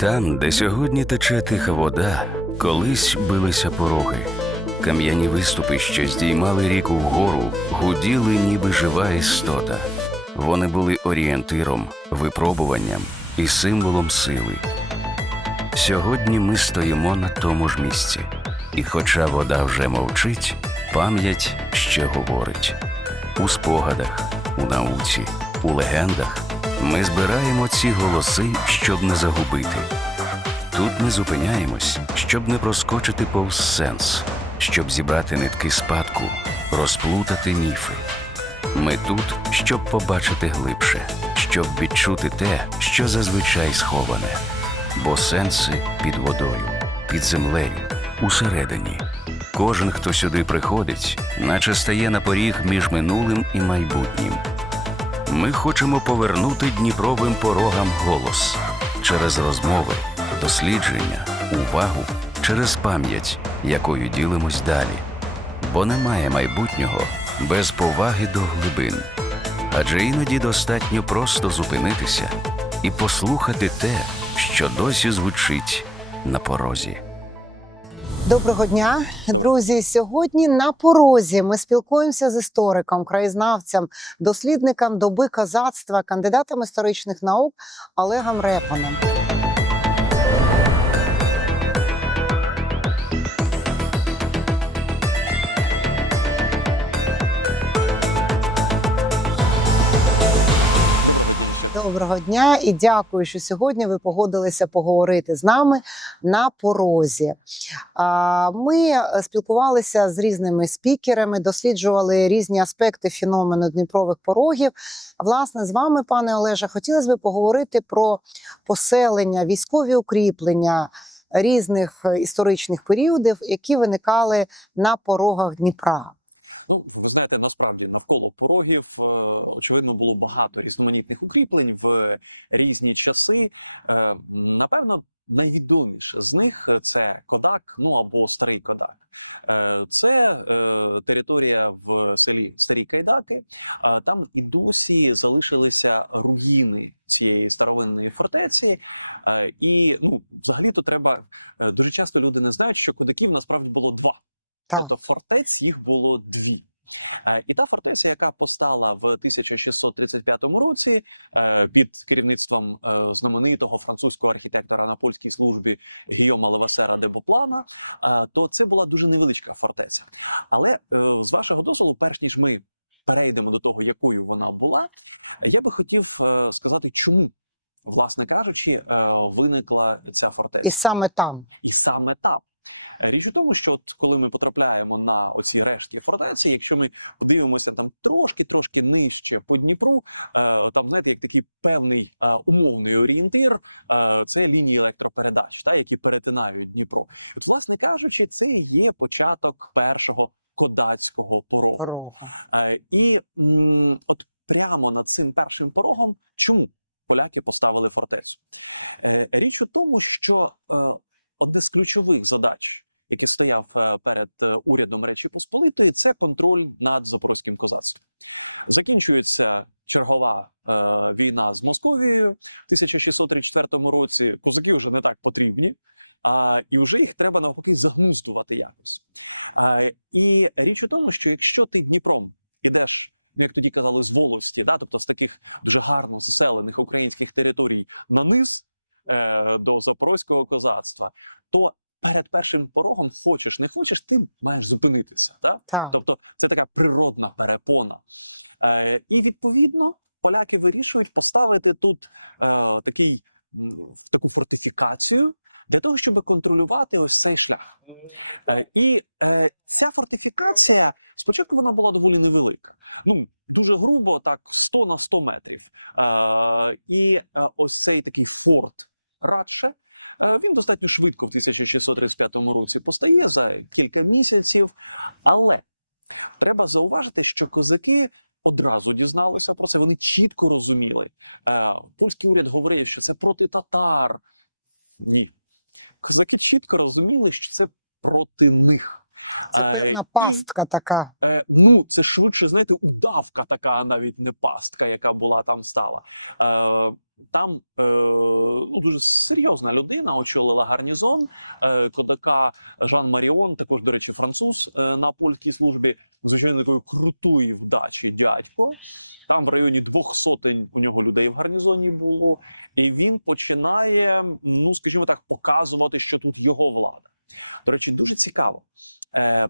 Там, де сьогодні тече тиха вода, колись билися пороги. Кам'яні виступи, що здіймали ріку вгору, гуділи, ніби жива істота. Вони були орієнтиром, випробуванням і символом сили. Сьогодні ми стоїмо на тому ж місці, і хоча вода вже мовчить, пам'ять ще говорить. У спогадах, у науці, у легендах ми збираємо ці голоси, щоб не загубити. Тут не зупиняємось, щоб не проскочити повз сенс, щоб зібрати нитки спадку, розплутати міфи. Ми тут, щоб побачити глибше, щоб відчути те, що зазвичай сховане. Бо сенси під водою, під землею, усередині. Кожен, хто сюди приходить, наче стає на поріг між минулим і майбутнім. Ми хочемо повернути Дніпровим порогам голос через розмови, дослідження, увагу, через пам'ять, якою ділимось далі. Бо немає майбутнього без поваги до глибин. Адже іноді достатньо просто зупинитися і послухати те, що досі звучить на порозі. Доброго дня, Доброго. друзі. Сьогодні на порозі ми спілкуємося з істориком, краєзнавцем, дослідником доби козацтва, кандидатом історичних наук Олегом Репаном. Доброго дня ще. Доброго дня і дякую, що сьогодні ви погодилися поговорити з нами на порозі. Ми е, спілкувалися з різними спікерами, досліджували різні аспекти феномену Дніпрових порогів. Власне, з вами, пане Олеже, хотілося б поговорити про поселення, військові укріплення різних е, історичних періодів, які виникали на порогах Дніпра. Ну, ви знаєте, насправді навколо порогів е, очевидно було багато різноманітних укріплень в різні часи. Е, Напевно, найвідоміше з них це Кодак, ну або Старий Кодак. Е, Це е, територія в селі Старі Кайдаки. Е, Там і досі залишилися руїни цієї старовинної фортеці. Е, І ну, взагалі-то треба е, дуже часто люди не знають, що кодаків насправді було два. Так. Тобто фортець їх було дві. Е, І та фортеця, яка постала в 1635 році е, під керівництвом е, знаменитого французького архітектора на польській службі Гійома Левасера де Боплана, то це була дуже невеличка фортеця. Але з вашого дозволу, перш ніж ми перейдемо до того, якою вона була, я би хотів сказати, чому, власне кажучи, виникла ця фортеця. І саме там. І саме там. Річ у тому, що от коли ми потрапляємо на оці рештки фортеці, якщо ми подивимося там трошки-трошки нижче по Дніпру, е, там знаєте, як такий певний е, умовний орієнтир, е, це лінії електропередач, та, які перетинають Дніпро. От, власне кажучи, це є початок першого кодацького порогу. Порога. І от прямо над цим першим порогом, чому поляки поставили фортецю? Річ у тому, що одне з ключових задач, які стояв е, перед е, урядом Речі Посполитої, це контроль над запорозьким козацтвом. Закінчується чергова е, війна з Московією в 1634 році. Козаки вже не так потрібні. А, і вже їх треба навпаки загнуздувати якось. А, і річ у тому, що якщо ти Дніпром ідеш, ну як тоді казали, з волості, да, тобто з таких дуже гарно заселених українських територій на низ е, до запорозького козацтва, то перед першим порогом, хочеш не хочеш, ти маєш зупинитися. Да? Так. Тобто це така природна перепона. Е, і відповідно поляки вирішують поставити тут е, такий, в таку фортифікацію для того, щоб контролювати ось цей шлях. Е, і е, ця фортифікація спочатку вона була доволі невелика. Ну, дуже грубо, так 100 на 100 метрів. Е, і е, ось цей такий форт радше. е, Він достатньо швидко в 1635 році постає за кілька місяців, але треба зауважити, що козаки одразу дізналися про це. Вони чітко розуміли. Е, Польський уряд говорив, що це проти татар. Ні. Козаки чітко розуміли, що це проти них. Це і- пастка така. Е, ну, це швидше, знаєте, удавка така, навіть не пастка, яка була там стала. Е, там е, ну, дуже серйозна людина очолила гарнізон. Е, кодака Жан Маріон, також, до речі, француз е, на польській службі. Звичайно, такої крутої вдачі дядько. Там в районі двох сотень у нього людей в гарнізоні було, і він починає, ну скажімо так, показувати, що тут його влада. До речі, дуже цікаво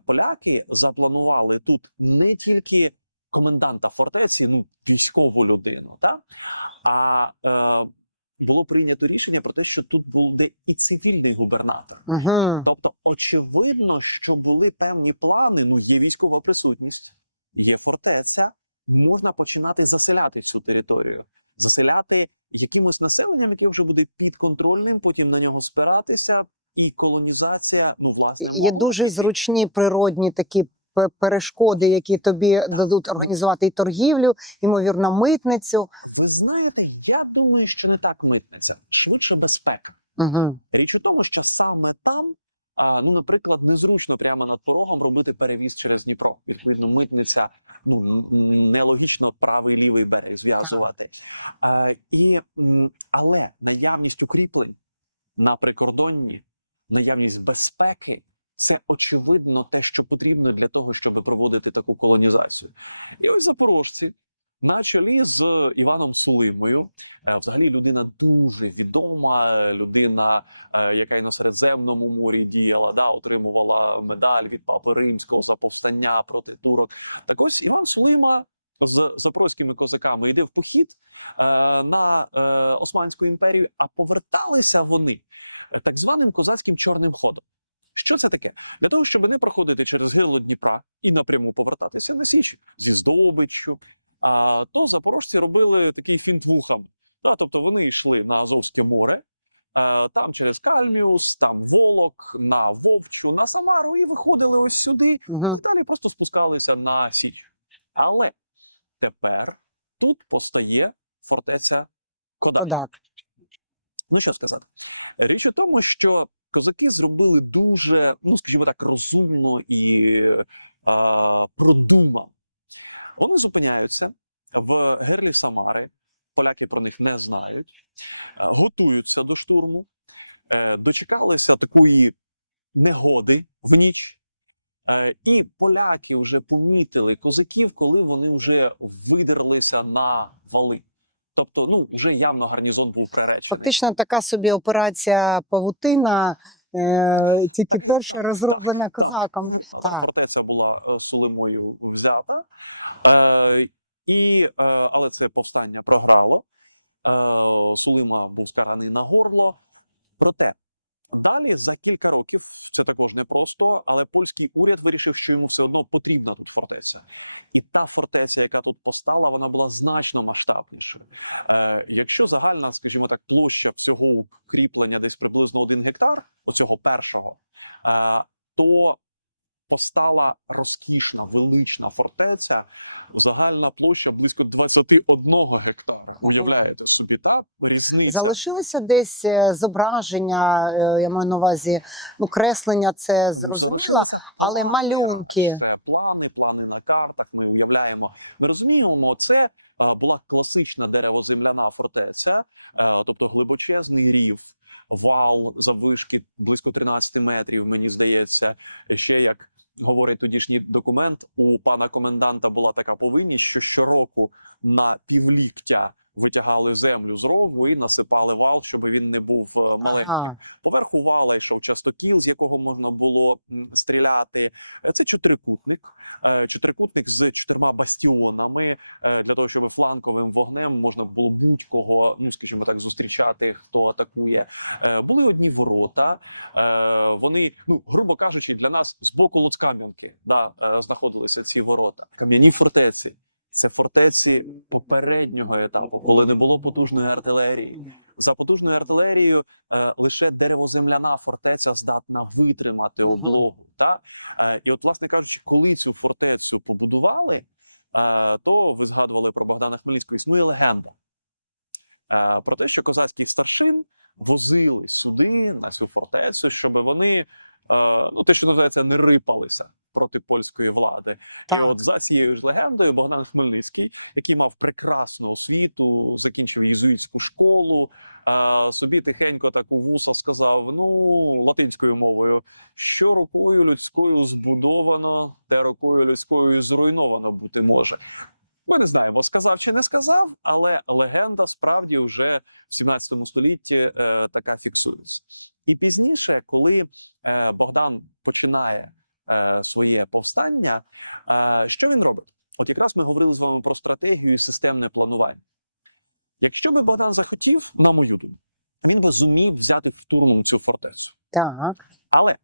поляки запланували тут не тільки коменданта фортеці, ну військову людину, та? а е, було прийнято рішення про те, що тут буде і цивільний губернатор. Угу. Тобто, очевидно, що були певні плани. Ну, є військова присутність, є фортеця. Можна починати заселяти цю територію, заселяти якимось населенням, яке вже буде підконтрольним, потім на нього спиратися, і колонізація, ну власне, Є дуже зручні природні такі перешкоди, які тобі дадуть організувати і торгівлю, ймовірно, митницю. Ви знаєте, я думаю, що не так митниця, швидше безпека. Угу. Річ у тому, що саме там, а, ну, наприклад, незручно прямо над порогом робити перевіз через Дніпро. Відповідно, митниця ну нелогічно правий лівий берег зв'язувати. А, і, але наявність укріплень на прикордонні, наявність безпеки. Це очевидно те, що потрібно для того, щоб проводити таку колонізацію. І ось запорожці на чолі з Іваном Сулимою, Е, Взагалі, людина дуже відома, людина, е, яка і на Середземному морі діяла, да, отримувала медаль від Папи Римського за повстання проти турок. Так ось Іван Сулима з запорозькими козаками йде в похід е, на е, Османську імперію, а поверталися вони е, так званим козацьким чорним ходом. Що це таке? Для того, щоб не проходити через гирло Дніпра і напряму повертатися на Січ зі здобиччю, а, то запорожці робили такий фінт вухами. Да, тобто вони йшли на Азовське море, е, там через Кальміус, там Волок, на Вовчу, на Самару і виходили ось сюди, Угу. і далі просто спускалися на Січ. Але тепер тут постає фортеця Кодак. Так. Ну що сказати? Річ у тому, що козаки зробили дуже, ну скажімо так, розумно і е, продумано. Вони зупиняються в герлі Самари. Поляки про них не знають, е, готуються до штурму, е, дочекалися такої негоди в ніч. Е, І поляки вже помітили козаків, коли вони вже видерлися на вали. Тобто, ну вже явно гарнізон був приречений. Фактично така собі операція павутина, е, тільки Так, перша так, розроблена так, козаком. А та фортеця була е, Сулимою взята, е, і, е, але це повстання програло. Е, Сулима був скараний на горло. Проте далі за кілька років це також непросто, але польський уряд вирішив, що йому все одно потрібна тут фортеця. І та фортеця, яка тут постала, вона була значно масштабнішою. Е, якщо загальна, скажімо так, площа всього укріплення десь приблизно один гектар, оцього першого, е, то постала розкішна, велична фортеця, загальна площа близько 21 гектара. Уявляєте собі, та різниця. Залишилося десь е, зображення, е, я маю на увазі, ну, креслення це Ну. Залишилися але плани малюнки. радше. плани, плани на картах. Ми уявляємо. Ми розуміємо, це е, була класична деревоземляна фортеця, тобто глибочезний рів, вал заввишки близько 13 метрів. Мені здається, ще як. Говорить тодішній документ, у пана коменданта була така повинність, що щороку на півліктя витягали землю з рову і насипали вал, щоб він не був е, маленьким. Ага. Поверху вала йшов частокіл, з якого можна було стріляти. Е, Це чотирикутник, е, чотирикутник з чотирма бастіонами для того, щоб фланковим вогнем можна було будь-кого, ну скажімо так, зустрічати, хто атакує. Були одні ворота. Вони, ну грубо кажучи, для нас з боку Луцкам'янки да, знаходилися ці ворота. Кам'яні фортеці. Це фортеці попереднього етапу, коли не було потужної артилерії за потужною артилерією е, лише деревоземляна фортеця здатна витримати облогу. Та? Е, і, от, власне кажучи, коли цю фортецю побудували, е, то ви згадували про Богдана Хмельницького. Існує легенда е, про те, що козацьких старшин возили сюди, на цю фортецю, щоб вони. ну те, що називається, не рипалися проти польської влади. Так. І от за цією ж легендою Богдан Хмельницький, який мав прекрасну освіту, закінчив єзуїтську школу, е, собі тихенько так у вуса сказав: ну, латинською мовою, що рукою людською збудовано, те рукою людською зруйновано бути може. Ми не знаємо, сказав чи не сказав, але легенда справді вже в 17 столітті е, така фіксується. І пізніше, коли е, Богдан починає своє повстання, е, що він робить? От якраз ми говорили з вами про стратегію і системне планування. Якщо би Богдан захотів, на мою думку, він би зумів взяти штурмом цю фортецю. Так. Але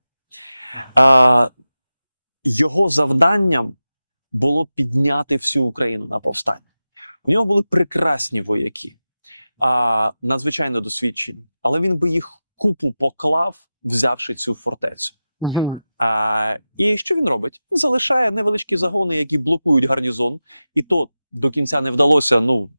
е, його завданням було підняти всю Україну на повстання. У нього були прекрасні вояки, а, надзвичайно досвідчені, але він би їх купу поклав, взявши цю фортецю. А, і що він робить? Він залишає невеличкі загони, які блокують гарнізон, і то до кінця не вдалося. Ну,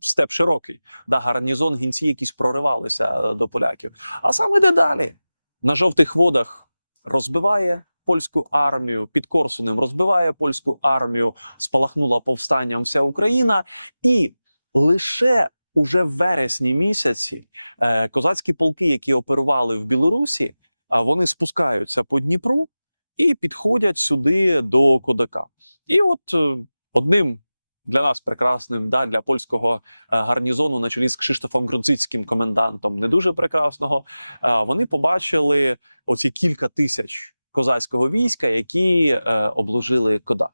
степ широкий. Да, гарнізон, гінці якісь проривалися е, до поляків. А сам іде далі. На жовтих водах розбиває польську армію, під Корсунем розбиває польську армію, спалахнула повстанням вся Україна, і лише уже в вересні місяці е, козацькі полки, які оперували в Білорусі, вони спускаються по Дніпру і підходять сюди до Кодака. І от е, одним для нас прекрасним, да, для польського е, гарнізону, на чолі з Кшиштофом Грудзицьким, комендантом, не дуже прекрасного, е, вони побачили оці кілька тисяч козацького війська, які обложили Кодак.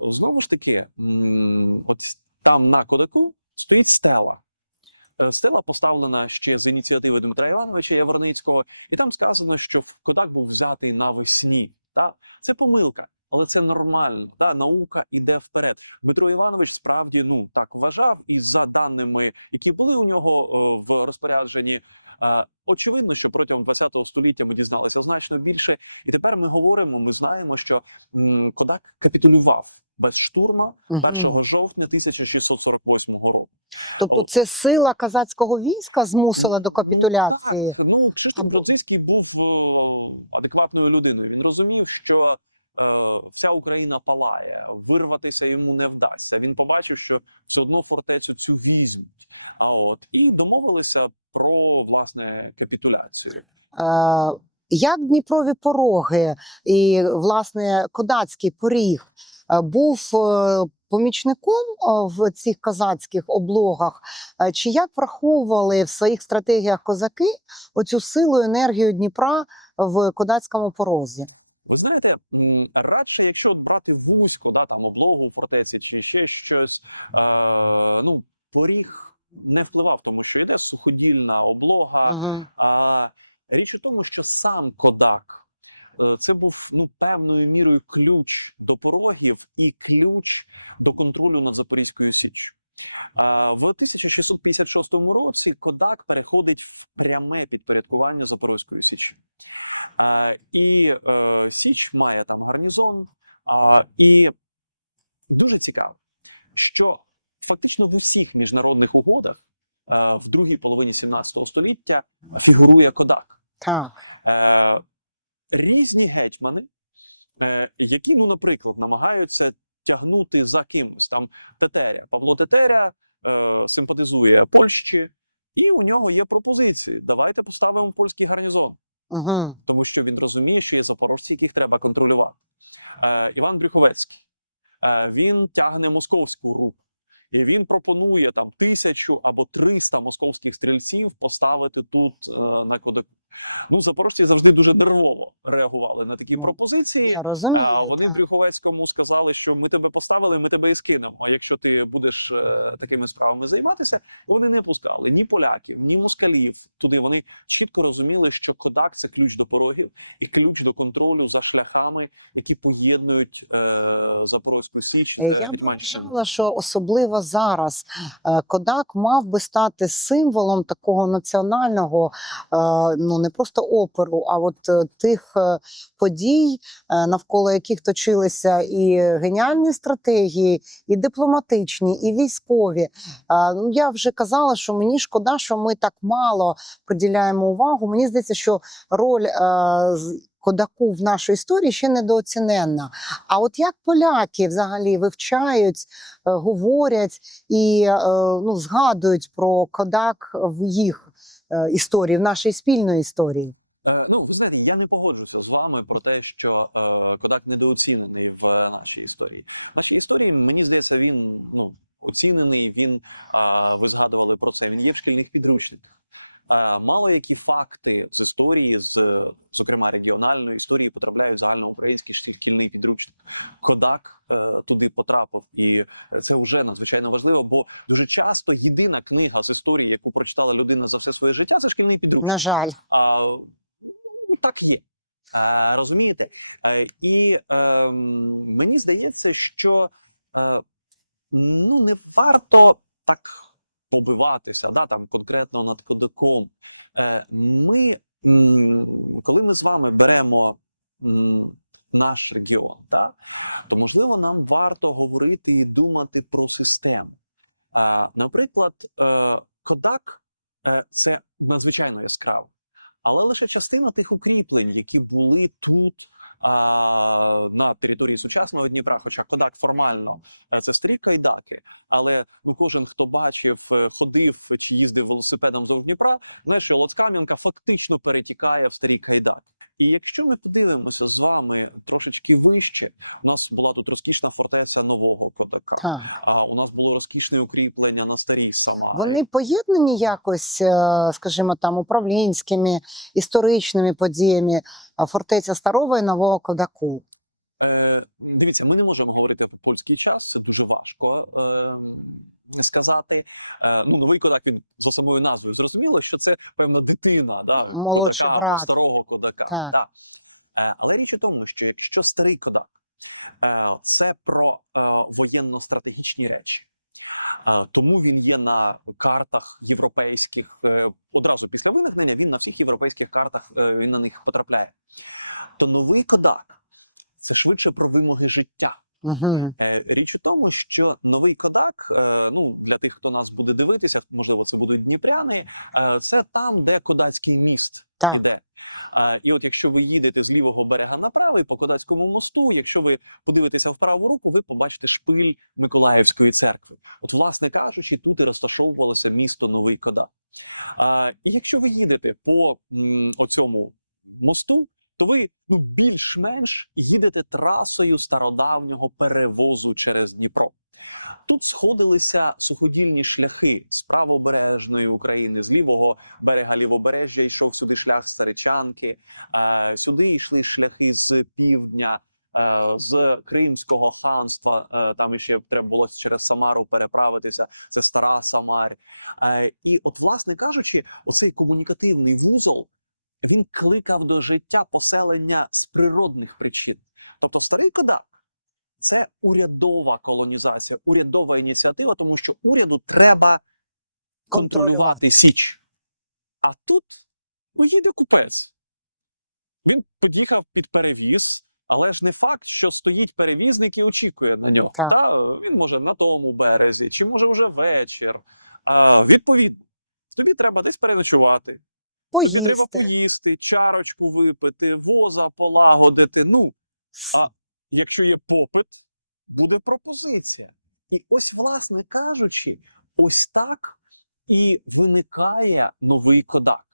Знову ж таки, от там на Кодаку стоїть стела. Е, Стела поставлена ще з ініціативи Дмитра Івановича Яворницького, і там сказано, що Кодак був взятий навесні. Та? Це помилка, але це нормально. Та? Наука іде вперед. Дмитро Іванович справді ну так вважав, і за даними, які були у нього е, в розпорядженні, е, очевидно, що протягом ХХ століття ми дізналися значно більше. І тепер ми говоримо, ми знаємо, що м, Кодак капітулював без штурма 1 жовтня 1648 року. Тобто О. це сила казацького війська змусила до капітуляції. Ну, так, ну Кшиштоф Грудзицький був е, адекватною людиною. Він розумів, що е, вся Україна палає, вирватися йому не вдасться. Він побачив, що все одно фортецю цю візьмуть. А от і домовилися про власне капітуляцію. Е, як Дніпрові пороги і власне кодацький поріг був е, помічником е, в цих казацьких облогах, Е, чи як враховували в своїх стратегіях козаки оцю силу енергію Дніпра в кодацькому порозі? Ви знаєте, радше, якщо от брати вузько, да, там облогу фортеці чи ще щось, е, ну, поріг не впливав, тому що йде суходільна облога. Мгм. А річ у тому, що сам Кодак е, це був ну певною мірою ключ до порогів і ключ до контролю над Запорізькою Січчю. В 1656 році Кодак переходить в пряме підпорядкування Запорізької Січі. І е, Січ має там гарнізон. І дуже цікаво, що фактично в усіх міжнародних угодах е, в другій половині 17 століття фігурує Кодак. Так. Різні гетьмани, е, які, ну, наприклад, намагаються тягнути за кимось. Там Тетеря. Павло Тетеря е, симпатизує Польщі, і у нього є пропозиції: давайте поставимо польський гарнізон, Угу. тому що він розуміє, що є запорожці, яких треба контролювати. Е, Іван Брюховецький. Е, він тягне московську руку. І він пропонує там тисячу або триста московських стрільців поставити тут е, на Кодаку. Ну, запорожці завжди дуже нервово реагували на такі Ну, пропозиції. Я. А вони так. Брюховецькому сказали, що ми тебе поставили, ми тебе і скинемо. А якщо ти будеш е, такими справами займатися, І вони не пускали ні поляків, ні москалів туди. Вони чітко розуміли, що Кодак це ключ до порогів і ключ до контролю за шляхами, які поєднують е, Запорозьку Січ з я Гетьманщиною. вважала, що особливо зараз е, Кодак мав би стати символом такого національного, е, ну не просто оперу, а от е, тих е, подій, е, навколо яких точилися і геніальні стратегії, і дипломатичні, і військові. Ну я вже казала, що мені шкода, що ми так мало приділяємо увагу. Мені здається, що роль Кодаку в нашій історії ще недооціненна. А от як поляки взагалі вивчають, говорять і ну, згадують про Кодак в їх історії, в нашій спільної історії? Е, ну, ви знаєте, я не погоджуся з вами про те, що е, Кодак недооцінений в е, нашій історії. В нашій історії, мені здається, він ну, оцінений. Він е, ви згадували про це. Він є в шкільних підручниках. Е, мало які факти з історії, з зокрема регіональної історії, потрапляють в загальноукраїнський шкільний підручник. Кодак е, туди потрапив, і це вже надзвичайно важливо, бо дуже часто єдина книга з історії, яку прочитала людина за все своє життя, це шкільний підручник. На жаль, А, ну, так є. Е, розумієте? Е, і е, мені здається, що е, ну, не варто так побиватися да, там, конкретно над кодаком. Е, ми, коли ми з вами беремо наш регіон, да, то можливо нам варто говорити і думати про систему. Е, наприклад, е, Кодак це надзвичайно яскраво але лише частина тих укріплень, які були тут. А, на території сучасного Дніпра, хоча Кодак формально е, це старі кайдаки, але ну кожен, хто бачив, е, ходив чи їздив велосипедом вздовж Дніпра, знає, що Лоцкам'янка фактично перетікає в старі кайдаки. І якщо ми подивимося з вами трошечки вище, у нас була тут розкішна фортеця нового Кодака. так. А у нас було розкішне укріплення на старій Самарі. вони поєднані якось, е, скажімо, там управлінськими історичними подіями а, фортеця старого і нового Кодаку. Е, дивіться, ми не можемо говорити про польський час, це дуже важко е, сказати. Е, ну, новий кодак він за самою назвою зрозуміло, що це певна дитина да, Молодший кодака або старого кодака. Так. Да. Е, але річ у тому, що якщо старий кодак е, це про е, воєнно-стратегічні речі. Тому він є на картах європейських е, одразу після виникнення. Він на всіх європейських картах е, він на них потрапляє. То новий кодак це швидше про вимоги життя. Угу. Річ у тому, що новий кодак, е, ну для тих, хто нас буде дивитися, можливо, це будуть дніпряни. е, Це там, де кодацький міст Так. іде. І от якщо ви їдете з лівого берега на правий по кодацькому мосту, якщо ви подивитеся в праву руку, ви побачите шпиль Миколаївської церкви. От, власне кажучи, тут і розташовувалося місто Новий Кодак. І якщо ви їдете по оцьому мосту, то ви ну більш-менш їдете трасою стародавнього перевозу через Дніпро. Тут сходилися суходільні шляхи з правобережної України, з лівого берега лівобережжя йшов сюди шлях з Царичанки, е, сюди йшли шляхи з півдня. е, З Кримського ханства е, там іще треба було через Самару переправитися. Це стара Самар. І, от, власне кажучи, оцей комунікативний вузол він кликав до життя поселення з природних причин. Тобто, старий кодак це урядова колонізація, урядова ініціатива, тому що уряду треба контролювати Січ. А тут ну, їде купець. Він під'їхав під перевіз, але ж не факт, що стоїть перевізник і очікує на нього. Так. Та, він може на тому березі, чи може вже вечір. А, відповідно, тобі треба десь переночувати. Поїсти. Тобі треба поїсти, чарочку випити, воза полагодити. Ну, а якщо є попит, буде пропозиція. І ось, власне кажучи, ось так і виникає новий кодак.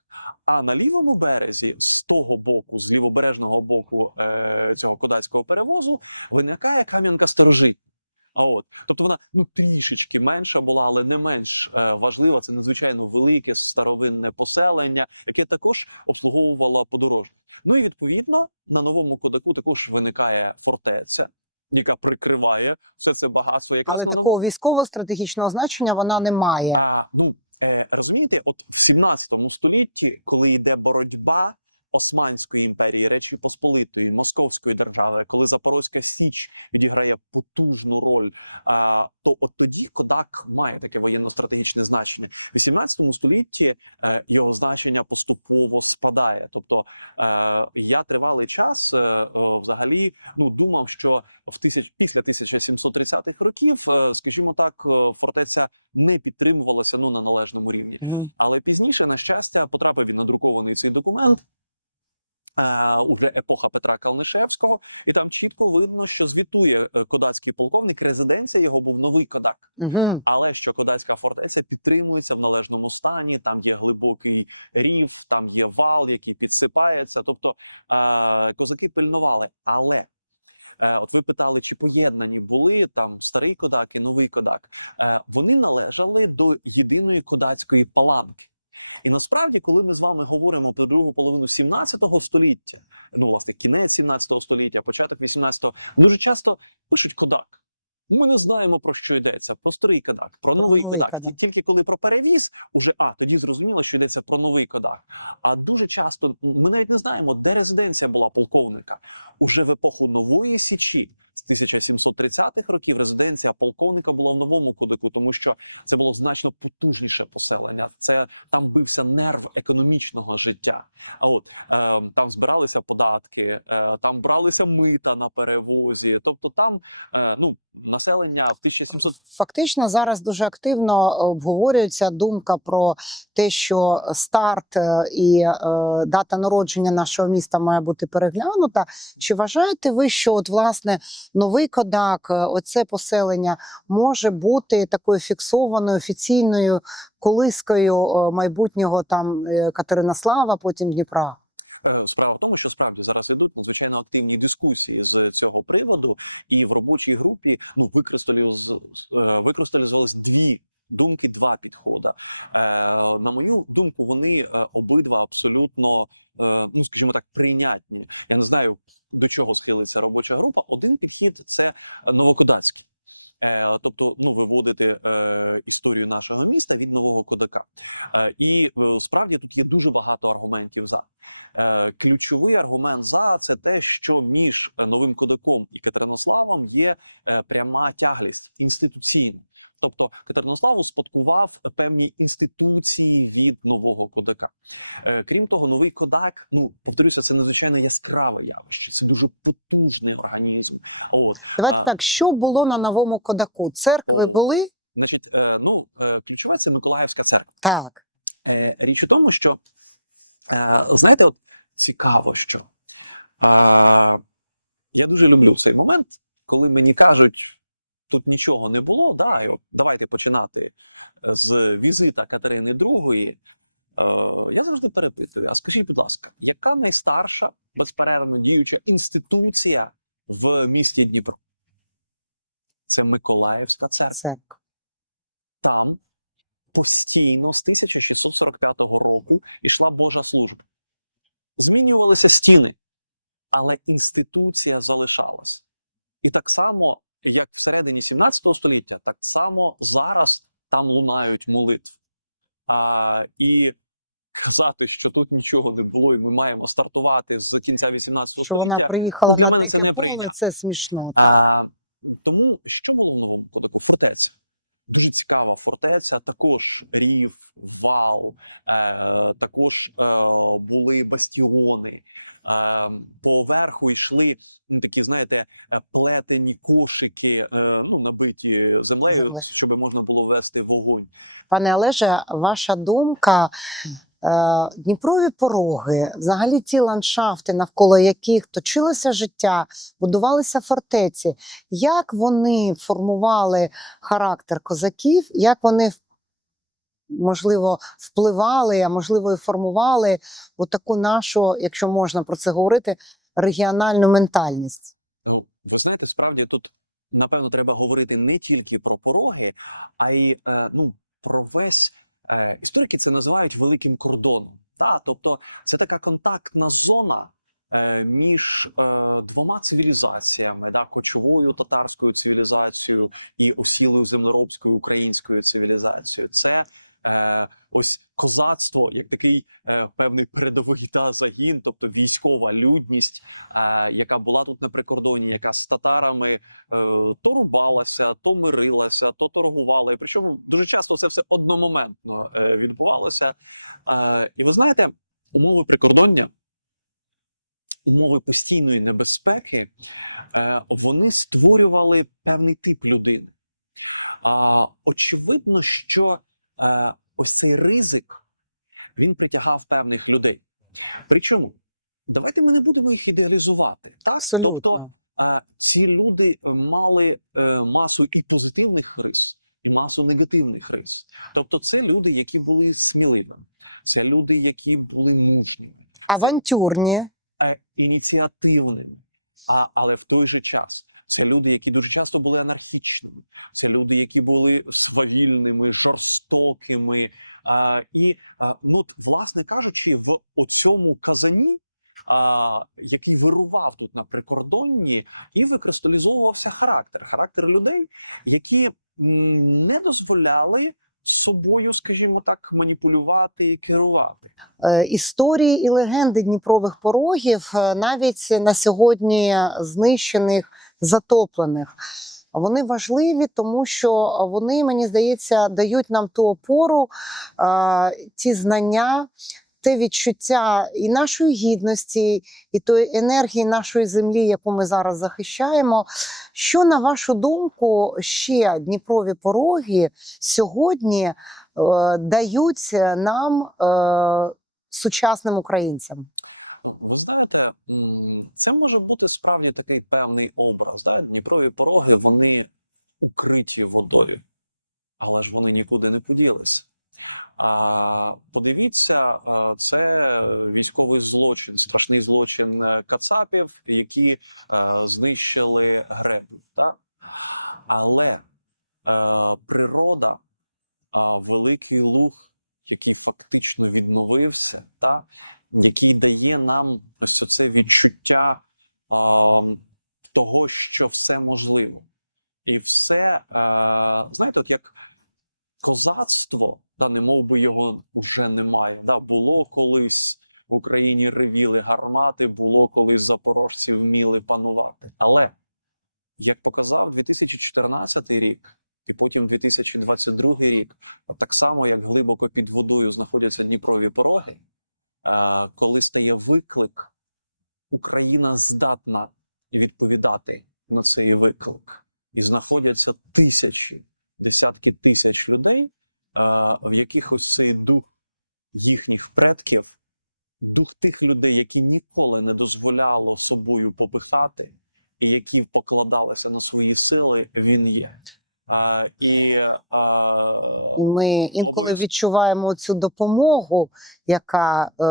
А на лівому березі, з того боку, з лівобережного боку е- цього кодацького перевозу, виникає кам'янка старожитня. А от, тобто вона ну трішечки менша була, але не менш е, важлива. Це надзвичайно велике старовинне поселення, яке також обслуговувало подорожних. Ну і відповідно на новому кодаку також виникає фортеця, яка прикриває все це багатство. Якраз Але такого військово-стратегічного значення вона не має. а, ну, е, розумієте, от в 17 столітті, коли йде боротьба Османської імперії, Речі Посполитої, Московської держави, коли Запорозька Січ відіграє потужну роль, то от тоді Кодак має таке воєнно-стратегічне значення. В 18 столітті е, його значення поступово спадає. Тобто е, я тривалий час е, взагалі ну думав, що в тисяч після 1730-х років, скажімо так, фортеця не підтримувалася ну на належному рівні. Але пізніше, на щастя, потрапив він надрукований цей документ. Е, уже епоха Петра Калнишевського, і там чітко видно, що звітує е, кодацький полковник. Резиденція його був новий кодак. Угу. Але що кодацька фортеця підтримується в належному стані, там є глибокий рів, там є вал, який підсипається. Тобто е, козаки пильнували. Але от ви питали, чи поєднані були там старий кодак і новий кодак. Вони належали до єдиної кодацької паланки. І насправді, коли ми з вами говоримо про другу половину 17 століття, ну власне кінець 17 століття, початок 18-го, дуже часто пишуть кодак. Ми не знаємо про що йдеться, про старий кодак, про новий Новий кодак. кодак. Тільки коли про перевіз, уже а тоді зрозуміло, що йдеться про новий кодак. А дуже часто ми навіть не знаємо, де резиденція була полковника. Уже в епоху нової січі 1730-х років резиденція полковника була в новому кодаку, тому що це було значно потужніше поселення. Це там бився нерв економічного життя. А от е, там збиралися податки, е, там бралися мита на перевозі. Тобто, там е, ну населення в 1700 Фактично зараз дуже активно обговорюється думка про те, що старт е, і е, дата народження нашого міста має бути переглянута. Чи вважаєте ви, що от власне новий кодак, е, оце поселення може бути такою фіксованою офіційною колискою е, майбутнього там е, Катеринослава, потім Дніпра? Справа в тому, що справді зараз ідуть надзвичайно активні дискусії з цього приводу, і в робочій групі ну викристаліз, викристалізувались дві. Думки, два підходи. Е, на мою думку, вони е, обидва абсолютно, е, ну скажімо так, прийнятні. Я не знаю, до чого схилиться робоча група. Один підхід це новокодацький. Е, тобто, ну виводити е, історію нашого міста від нового кодака. Е, і справді тут є дуже багато аргументів за. Е, ключовий аргумент за це те, що між новим кодаком і Катеринославом є е, пряма тяглість інституційна. Тобто Катеринослав успадкував певні інституції від нового кодака. Е, крім того, новий кодак, ну повторюся, це надзвичайно яскраве явище. Це дуже потужний організм. От Давайте А. так, що було на новому кодаку? Церкви О. були? значить, е, ну е, ключове це Миколаївська церква. Так. Е, річ у тому, що е, знаєте, от цікаво, що е, я дуже люблю цей момент, коли мені кажуть. Тут нічого не було, да, і от давайте починати з візита Катерини II. Е, я завжди перепитую: а скажіть, будь ласка, яка найстарша безперервно діюча інституція в місті Дніпро? Це Миколаївська церква Церква. там постійно з 1645 року йшла Божа служба. Змінювалися стіни, але інституція залишалась. І так само, як всередині 17 століття, так само зараз там лунають молитви. А, і казати, що тут нічого не було, і ми маємо стартувати з кінця 18 Що вона століття. приїхала ну, для мене це не поле. Це смішно. А, тому що було в новому кодеку? Фортеця. Дуже цікава фортеця, також рів, вал, е, також е, були бастіони. Е, поверху йшли ну, такі, знаєте, е, плетені кошики, е, ну, набиті землею, Землею. щоб можна було вести вогонь. Пане Олеже, ваша думка. Е, Дніпрові пороги, взагалі ті ландшафти, навколо яких точилося життя, будувалися фортеці. Як вони формували характер козаків, як вони можливо впливали, а можливо і формували таку нашу, якщо можна про це говорити, регіональну ментальність? Ну, ви знаєте, справді тут напевно треба говорити не тільки про пороги, а й е, ну, про весь е, історики це називають великим кордоном. Та? Тобто це така контактна зона. е, Між е, двома цивілізаціями, да, кочовою татарською цивілізацією і осілою землеробською українською цивілізацією, це е, ось козацтво, як такий е, певний передовий та загін, тобто військова людність, е, яка була тут на прикордоні, яка з татарами е, то рубалася, то мирилася, то торгувала. І причому дуже часто це все одномоментно е, відбувалося. Е, і ви знаєте, умови прикордоння, умови постійної небезпеки, е, вони створювали певний тип людини. Очевидно, що ось цей ризик він притягав певних людей. Причому давайте ми не будемо їх ідеалізувати. Так? Тобто е, ці люди мали е, масу і позитивних рис, і масу негативних рис. Тобто, це люди, які були сміливими, це люди, які були мужніми, авантюрні. е, ініціативними. А, але в той же час це люди, які дуже часто були анархічними, це люди, які були свавільними, жорстокими. А, і а, ну, власне кажучи, в оцьому казані, а, який вирував тут на прикордонні, і викристалізовувався характер, характер людей, які не дозволяли собою, скажімо так, маніпулювати і керувати. Е, Історії і легенди Дніпрових порогів, е, навіть на сьогодні знищених, затоплених. Вони важливі, тому що вони, мені здається, дають нам ту опору, е, ті знання, те відчуття і нашої гідності, і тої енергії нашої землі, яку ми зараз захищаємо. Що, на вашу думку, ще Дніпрові пороги сьогодні е, дають нам, е, сучасним українцям? Ну, Ви знаєте, це може бути справді такий певний образ. Да? Дніпрові пороги вони укриті водою, але ж вони нікуди не поділися. Подивіться, це військовий злочин, страшний злочин е, кацапів, які е, знищили греблю. Да? Але е, природа, великий луг, який фактично відновився, та, який дає нам ось це відчуття того, що все можливо. І все, знаєте, от як козацтво, та не мов би його вже немає. Да, було колись в Україні ревіли гармати, було колись запорожці вміли панувати. Але як показав 2014 рік, і потім 2022 рік, так само як глибоко під водою знаходяться Дніпрові пороги, е, коли стає виклик, Україна здатна відповідати на цей виклик. І знаходяться тисячі, десятки тисяч людей, в яких ось цей дух їхніх предків, дух тих людей, які ніколи не дозволяло собою попихати, і які покладалися на свої сили, він є. Е, і е, Ми інколи Обов'язково. відчуваємо цю допомогу, яка е,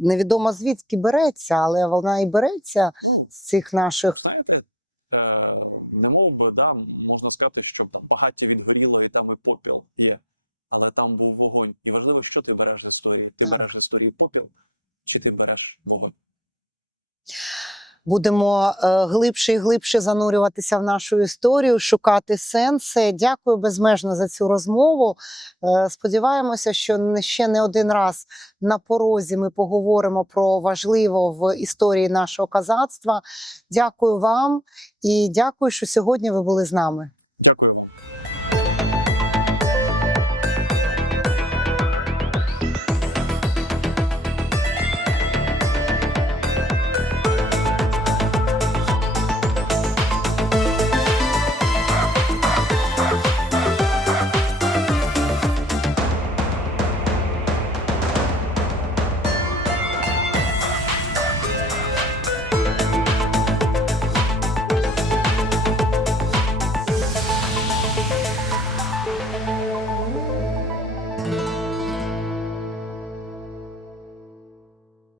невідомо звідки береться, але вона і береться ну, з цих наших знаєте, е, не мов би, да, можна сказати, що там багаття відгоріло і там і попіл є. Але там був вогонь. І важливо, що ти береш з історії. Ти береш з історії попіл, чи ти береш вогонь. будемо е, глибше і глибше занурюватися в нашу історію, шукати сенси. Дякую безмежно за цю розмову. Е, сподіваємося, що ще не один раз на порозі ми поговоримо про важливо в історії нашого казацтва. Дякую вам і дякую, що сьогодні ви були з нами. Дякую вам.